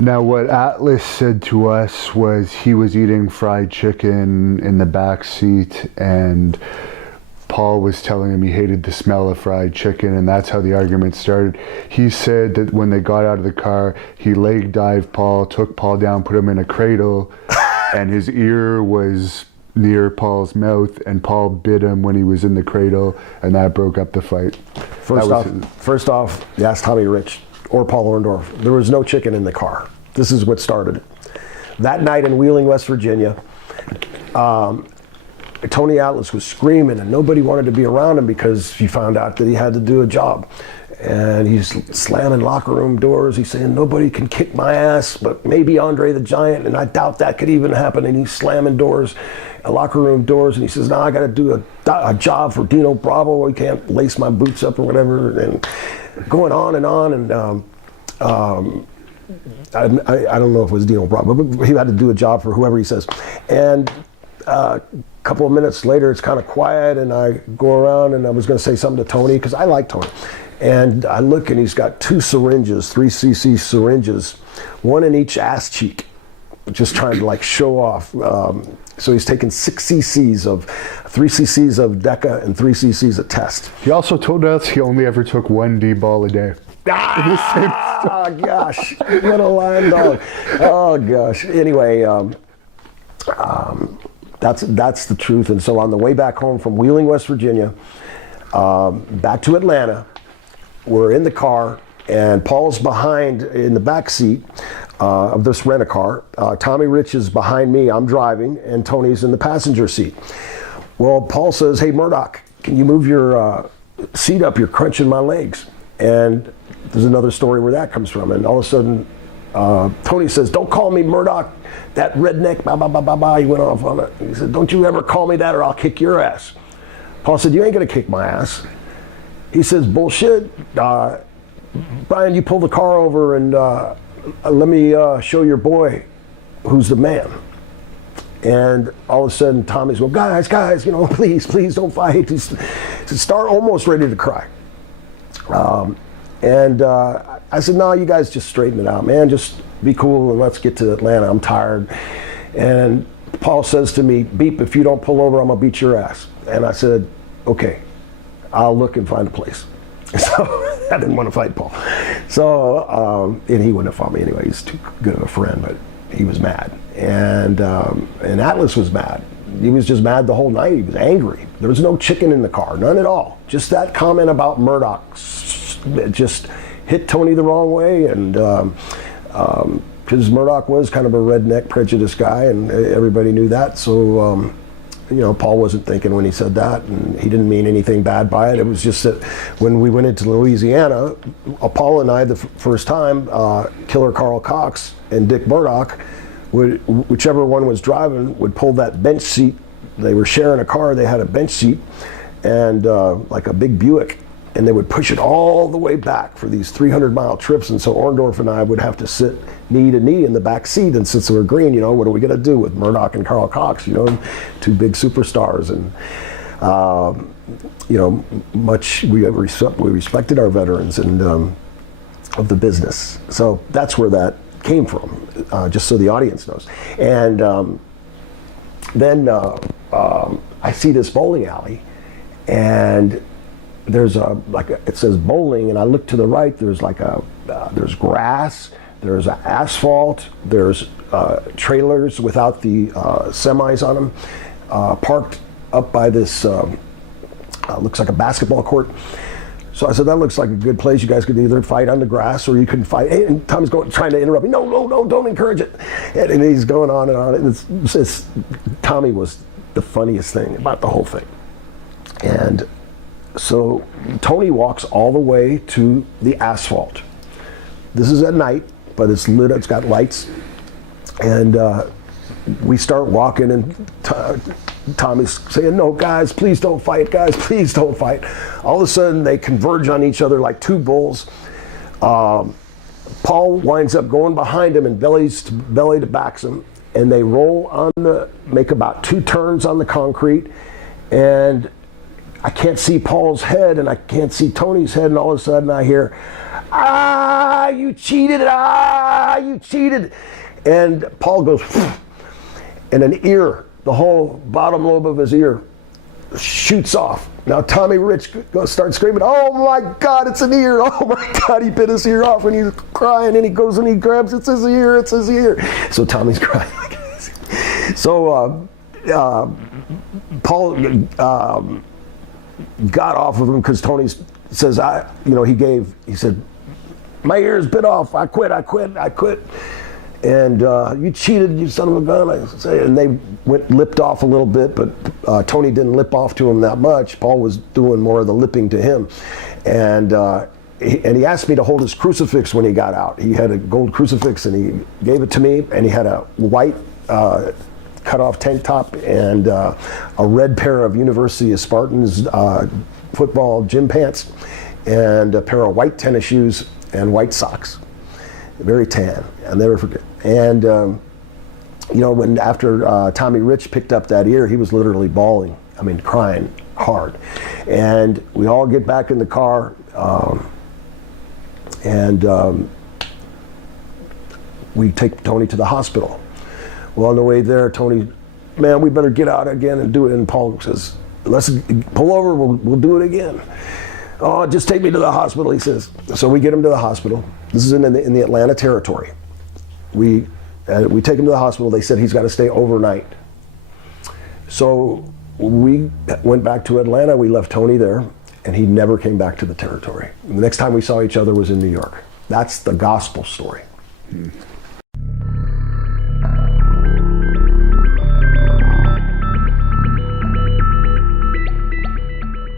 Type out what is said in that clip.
Now, what Atlas said to us was he was eating fried chicken in the back seat, and Paul was telling him he hated the smell of fried chicken, and that's how the argument started. He said that when they got out of the car, he leg dived Paul, took Paul down, put him in a cradle, and his ear was near Paul's mouth, and Paul bit him when he was in the cradle, and that broke up the fight. First off, you asked Tommy Rich or Paul Orndorff. There was no chicken in the car. This is what started it. That night in Wheeling, West Virginia, Tony Atlas was screaming, and nobody wanted to be around him because he found out that he had to do a job. And he's slamming locker room doors. He's saying, nobody can kick my ass, but maybe Andre the Giant, and I doubt that could even happen. And he's slamming doors, locker room doors, and he says, no, I got to do a job for Dino Bravo. I can't lace my boots up or whatever. And going on, and I don't know if it was Dino Bravo, but he had to do a job for whoever he says. And a couple of minutes later, it's kind of quiet, and I go around, and I was going to say something to Tony, because I like Tony. And I look, and he's got 2 syringes, 3cc syringes, one in each ass cheek, just trying to like show off. So he's taking 6 cc's of, 3 cc's of Deca and 3 cc's of Test. He also told us he only ever took 1 D-ball a day. Ah, gosh, what a lying dog. Oh, gosh. Anyway, that's the truth. And so on the way back home from Wheeling, West Virginia, back to Atlanta, we're in the car, and Paul's behind in the back seat of this rent-a-car. Tommy Rich is behind me, I'm driving, and Tony's in the passenger seat. Well, Paul says, hey, Murdoch, can you move your seat up? You're crunching my legs. And there's another story where that comes from. And all of a sudden, Tony says, don't call me Murdoch, that redneck, blah, blah, blah, blah, blah. He went off on it. He said, don't you ever call me that or I'll kick your ass. Paul said, you ain't gonna kick my ass. He says, bullshit. Brian, you pull the car over and let me show your boy who's the man. And all of a sudden, Tommy's, well, guys, you know, please don't fight. He's almost ready to cry. I said, no, you guys just straighten it out, man. Just be cool and let's get to Atlanta. I'm tired. And Paul says to me, Beep, if you don't pull over, I'm gonna beat your ass. And I said, okay, I'll look and find a place. So I didn't want to fight Paul. So, and he wouldn't have fought me anyway. He's too good of a friend, but he was mad. And Atlas was mad. He was just mad the whole night. He was angry. There was no chicken in the car, none at all. Just that comment about Murdoch. It just hit Tony the wrong way, and because Murdoch was kind of a redneck, prejudiced guy, and everybody knew that. So, you know, Paul wasn't thinking when he said that, and he didn't mean anything bad by it. It was just that when we went into Louisiana, Paul and I, the first time, Killer Carl Cox and Dick Murdoch, whichever one was driving, would pull that bench seat. They were sharing a car. They had a bench seat, and like a big Buick. And they would push it all the way back for these 300-mile trips. And so Orndorff and I would have to sit knee to knee in the back seat. And since we were green, you know, what are we going to do with Murdoch and Carl Cox, you know, 2 big superstars. And, you know, we respected our veterans and of the business. So that's where that came from, just so the audience knows. And then I see this bowling alley, and there's it says bowling, and I look to the right, there's there's grass, there's asphalt, there's trailers without the semis on them, parked up by this, looks like a basketball court. So I said, that looks like a good place. You guys could either fight on the grass or you can fight. And Tom's trying to interrupt me. No, don't encourage it. And he's going on and on. And Tommy was the funniest thing about the whole thing. And so Tony walks all the way to the asphalt. This is at night, but it's lit, it's got lights. And we start walking, and Tommy's saying, no, guys, please don't fight, guys, please don't fight. All of a sudden, they converge on each other like 2 bulls. Paul winds up going behind him and belly to backs him, and they roll make about 2 turns on the concrete, and I can't see Paul's head, and I can't see Tony's head, and all of a sudden I hear, you cheated, you cheated. And Paul goes, and an ear, the whole bottom lobe of his ear shoots off. Now Tommy Rich starts screaming, oh my God, it's an ear. Oh my God, he bit his ear off, and he's crying, and he goes and he grabs, it's his ear, it's his ear. So Tommy's crying. So Paul got off of him because Tony says, he said, my ear's bit off, I quit. And you cheated, you son of a gun. I say, and they lipped off a little bit, but Tony didn't lip off to him that much. Paul was doing more of the lipping to him, and he asked me to hold his crucifix when he got out. He had a gold crucifix, and he gave it to me, and he had a white cut-off tank top and a red pair of University of Spartans football gym pants, and a pair of white tennis shoes and white socks. Very tan, I'll never forget. And when after Tommy Rich picked up that ear, he was literally bawling. I mean, crying hard. And we all get back in the car, and we take Tony to the hospital. Well, on the way there, Tony, man, we better get out again and do it. And Paul says, let's pull over, we'll do it again. Oh, just take me to the hospital, he says. So we get him to the hospital. This is in the Atlanta territory. We take him to the hospital. They said he's got to stay overnight. So we went back to Atlanta. We left Tony there, and he never came back to the territory. The next time we saw each other was in New York. That's the gospel story.